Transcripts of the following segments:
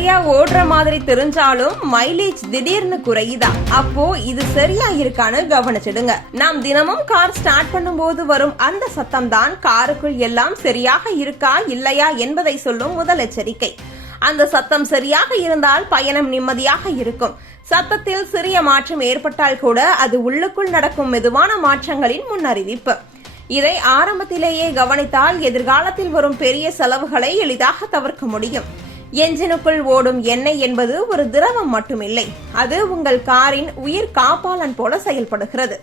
சரியா ஓடுற மாதிரி தெரிஞ்சாலும் மைலேஜ் திடீர்னு குறையுதா? அப்போ இது சரியா இருக்கான்னு கவனிச்சிடுங்க. நாம் தினமும் கார் ஸ்டார்ட் பண்ணும்போது வரும் அந்த சத்தம் தான் காருக்குள் எல்லாம் சரியாக இருக்கா இல்லையா என்பதை சொல்லும் முதல் எச்சரிக்கை. அந்த சத்தம் சரியாக இருந்தால் பயணம் நிம்மதியாக இருக்கும். சத்தத்தில் சிறிய மாற்றம் ஏற்பட்டால் கூட அது உள்ளுக்குள் நடக்கும் மெதுவான மாற்றங்களின் முன்னறிவிப்பு. இதை ஆரம்பத்திலேயே கவனித்தால் எதிர்காலத்தில் வரும் பெரிய செலவுகளை எளிதாக தவிர்க்க முடியும். என்ஜினுக்குள் ஓடும் எண்ணெய் என்பது ஒரு திரவம் மட்டுமில்லை. அது உங்கள் காரின் உயிர் காப்பாளன் போல செயல்படுகிறது.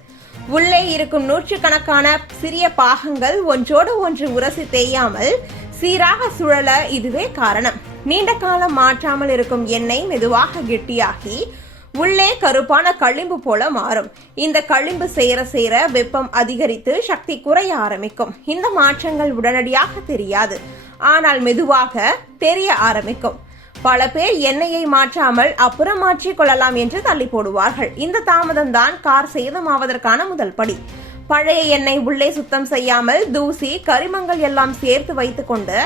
உள்ளே இருக்கும் நூற்றுக்கணக்கான சிறிய பாகங்கள் ஒன்றோடு ஒன்று உரசி தேயாமல் சீராக சுழல இதுவே காரணம். நீண்ட காலம் மாற்றாமல் இருக்கும் எண்ணெய் மெதுவாக கெட்டியாகி உள்ளே கருப்பான களிம்பு போல மாறும். இந்த களிம்பு சேர சேர வெப்பம் அதிகரித்து சக்தி குறைய ஆரம்பிக்கும். இந்த மாற்றங்கள் உடனடியாக தெரியாது. ஆனால் மெதுவாக தெரிய ஆரம்பிக்கும். பல பேர் எண்ணெயை மாற்றாமல் அப்புறம் மாற்றிக் கொள்ளலாம் என்று தள்ளி போடுவார்கள். இந்த தாமதம் தான் கார் சேதமாவதற்கான முதல் படி. பழைய எண்ணெய் உள்ளே சுத்தம் செய்யாமல் தூசி கரிமங்கள் எல்லாம் சேர்த்து வைத்துக்கொண்டு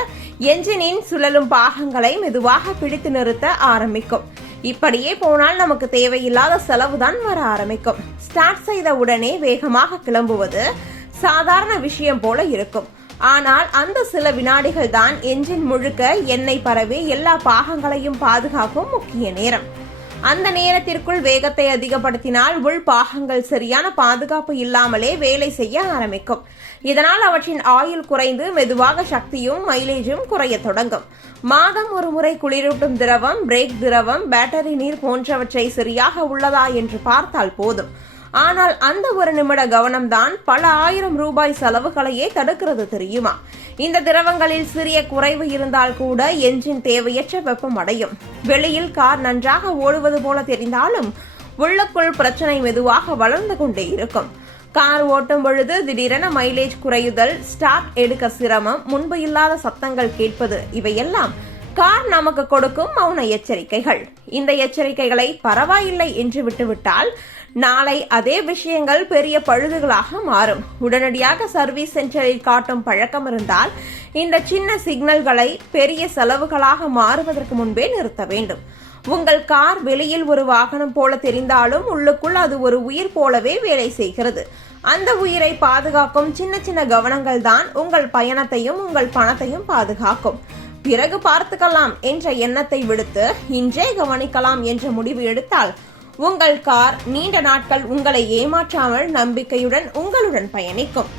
என்ஜினின் சுழலும் பாகங்களை மெதுவாக பிடித்து நிறுத்த ஆரம்பிக்கும். இப்படியே போனால் நமக்கு தேவையில்லாத செலவு தான் வர ஆரம்பிக்கும். ஸ்டார்ட் செய்த உடனே வேகமாக கிளம்புவது சாதாரண விஷயம் போல இருக்கும். ஆனால் அந்த சில வினாடிகள் தான் என்ஜின் முழுக்க எண்ணெய் பரவி எல்லா பாகங்களையும் பாதுகாக்கும் முக்கிய நேரம். அந்த நேரத்திற்குள் வேகத்தை அதிகப்படுத்தினால் உள் பாகங்கள் சரியான பாதுகாப்பு இல்லாமலே வேலை செய்ய ஆரம்பிக்கும். இதனால் அவற்றின் ஆயுள் குறைந்து மெதுவாக சக்தியும் மைலேஜும் குறைய தொடங்கும். மாதம் ஒரு முறை குளிரூட்டும் திரவம் பிரேக் திரவம் பேட்டரி நீர் போன்றவற்றை சரியாக உள்ளதா என்று பார்த்தால் போதும். ஆனால் அந்த ஒரு நிமிட கவனம்தான் பல ஆயிரம் ரூபாய் செலவுகளையே தடுக்கிறது தெரியுமா? இந்த திரவங்களில் சிறிய குறைவு இருந்தால் கூட என்ஜின் தேவையற்ற வெப்பம் அடையும். வெளியில் கார் நன்றாக ஓடுவது போல தெரிந்தாலும் உள்ளுக்குள் பிரச்சனை மெதுவாக வளர்ந்து கொண்டே இருக்கும். கார் ஓட்டும் பொழுது திடீரென மைலேஜ் குறையுதல் ஸ்டார்ட் எடுக்க சிரமம் முன்பு இல்லாத சத்தங்கள் கேட்பது இவையெல்லாம் கார் நமக்கு கொடுக்கும் மௌன எச்சரிக்கைகள். இந்த எச்சரிக்கைகளை பரவாயில்லை என்று விட்டுவிட்டால் நாளை அதே விஷயங்கள் பெரிய பழுதுகளாக மாறும். உடனடியாக சர்வீஸ் சென்டரில் காட்டும் பழக்கம் இருந்தால் இந்த சின்ன சிக்னல்களை பெரிய செலவுகளாக மாறுவதற்கு முன்பே நிறுத்த வேண்டும். உங்கள் கார் வெளியில் ஒரு வாகனம் போல தெரிந்தாலும் உள்ளுக்குள் அது ஒரு உயிர் போலவே வேலை செய்கிறது. அந்த உயிரை பாதுகாக்கும் சின்ன சின்ன கவனங்கள் தான் உங்கள் பயணத்தையும் உங்கள் பணத்தையும் பாதுகாக்கும். பிறகு பார்த்துக்கலாம் என்ற எண்ணத்தை விடுத்து இன்றே கவனிக்கலாம் என்ற முடிவு எடுத்தால் உங்கள் கார் நீண்ட நாட்கள் உங்களை ஏமாற்றாமல் நம்பிக்கையுடன் உங்களுடன் பயணிக்கும்.